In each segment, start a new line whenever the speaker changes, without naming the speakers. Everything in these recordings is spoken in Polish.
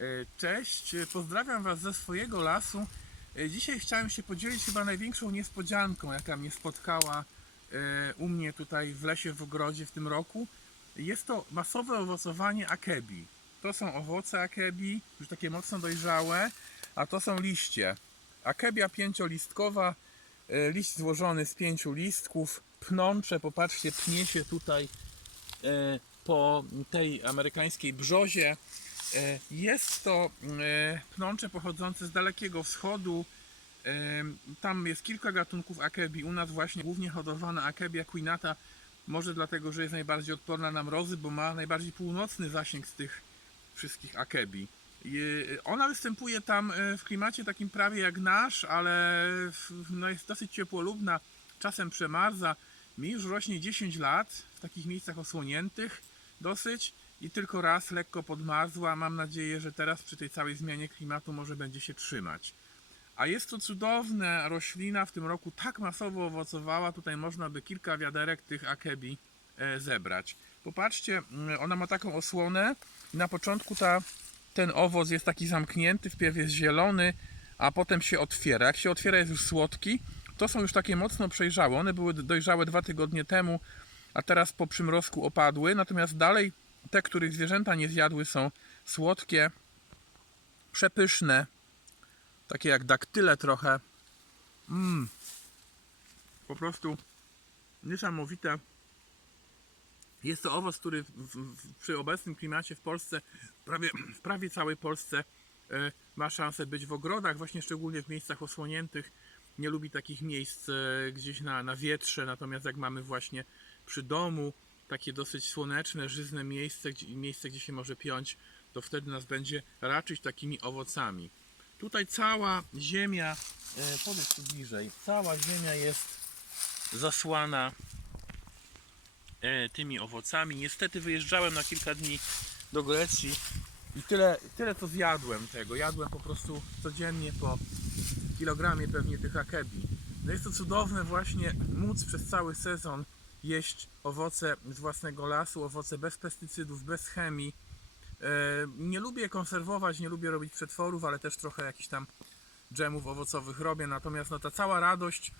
E, Cześć, e, pozdrawiam Was ze swojego lasu. E, Dzisiaj chciałem się podzielić chyba największą niespodzianką, jaka mnie spotkała u mnie tutaj w lesie w ogrodzie w tym roku. Jest to masowe owocowanie akebi. To są owoce akebi, już takie mocno dojrzałe, a to są liście. Akebia pięciolistkowa, liść złożony z pięciu listków, pnącze, popatrzcie, pnie się tutaj po tej amerykańskiej brzozie. E, Jest to e, pnącze pochodzące z Dalekiego Wschodu. E, Tam jest kilka gatunków akebi. U nas właśnie głównie hodowana akebia quinata. Może dlatego, że jest najbardziej odporna na mrozy, bo ma najbardziej północny zasięg z tych wszystkich akebi. I Ona występuje tam w klimacie takim prawie jak nasz, ale no jest dosyć ciepłolubna, czasem przemarza. Mi już rośnie 10 lat w takich miejscach osłoniętych dosyć i tylko raz lekko podmarzła. Mam nadzieję, że teraz przy tej całej zmianie klimatu może będzie się trzymać. A jest to cudowna roślina, w tym roku tak masowo owocowała, tutaj można by kilka wiaderek tych akebi e, zebrać. Popatrzcie, mm, ona ma taką osłonę na początku ta, ten owoc jest taki zamknięty, wpierw jest zielony, a potem się otwiera. Jak się otwiera jest już słodki, to są już takie mocno przejrzałe. One były dojrzałe dwa tygodnie temu, a teraz po przymrozku opadły, natomiast dalej te, których zwierzęta nie zjadły są słodkie, przepyszne, takie jak daktyle trochę. Mmm. Po prostu niesamowite. Jest to owoc, który w, w, przy obecnym klimacie w Polsce, prawie, w prawie całej Polsce e, ma szansę być w ogrodach, właśnie szczególnie w miejscach osłoniętych. Nie lubi takich miejsc e, gdzieś na, na wietrze, natomiast jak mamy właśnie przy domu takie dosyć słoneczne, żyzne miejsce, gdzie, miejsce, gdzie się może piąć, to wtedy nas będzie raczyć takimi owocami. Tutaj cała ziemia, e, podejdź tu bliżej, cała ziemia jest zasłana e, tymi owocami. Niestety wyjeżdżałem na kilka dni do Grecji i tyle, tyle to zjadłem tego. Jadłem po prostu codziennie po kilogramie pewnie tych akebi. No jest to cudowne właśnie móc przez cały sezon jeść owoce z własnego lasu, owoce bez pestycydów, bez chemii. E, Nie lubię konserwować, nie lubię robić przetworów, ale też trochę jakichś tam dżemów owocowych robię. Natomiast no, ta cała radość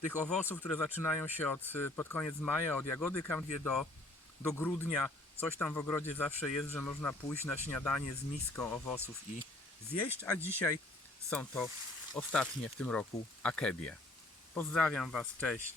tych owoców, które zaczynają się od y, pod koniec maja, od jagody kamwie do, do grudnia, coś tam w ogrodzie zawsze jest, że można pójść na śniadanie z miską owoców i zjeść, a dzisiaj są to ostatnie w tym roku akebie. Pozdrawiam Was, cześć.